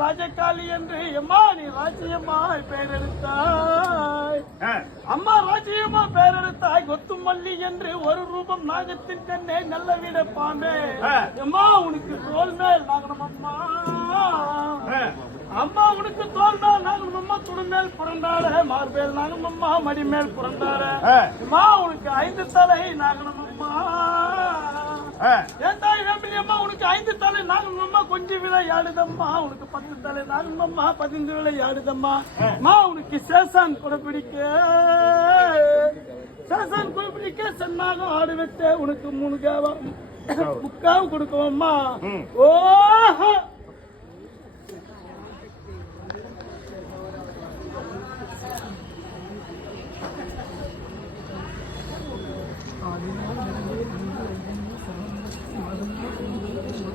ராஜகாளி என்று எம்மா நீ ராஜ்யம்மா பெயர் எடுத்தாய். அம்மா ராஜ்யம்மா பெயர் எடுத்தாய். கொத்துமல்லி என்று ஒரு ரூபம் நாகத்தின் கண்ணே நல்ல வீட பாம்பே. எம்மா உனக்கு தோல் மேல் நாகனம் அம்மா. அம்மா உனக்கு தோல் மேல் நாகனம் அம்மா. துணி மேல் புரண்டாட மார்பேல் நாகனம் அம்மா. மடி மேல் புரண்டாட அம்மா உனக்கு 5 தலை நாகனம் அம்மா. என் தாய் வேம்பிலி அம்மா உனக்கு 5 தலை நாகனம் அம்மா. கொஞ்சம் விளையாடுதம்மா உனக்கு 10 தலை நாகனம் அம்மா. 15 விளையாடுதம்மா. அம்மா உனக்கு சேசான் குடப்பிடிக்க சேசான் குடப்பிடிக்க சென்னாக ஆடு வெட்ட உனக்கு 3 முக்காவு கொடுக்குவோம்மா. ஓஹோ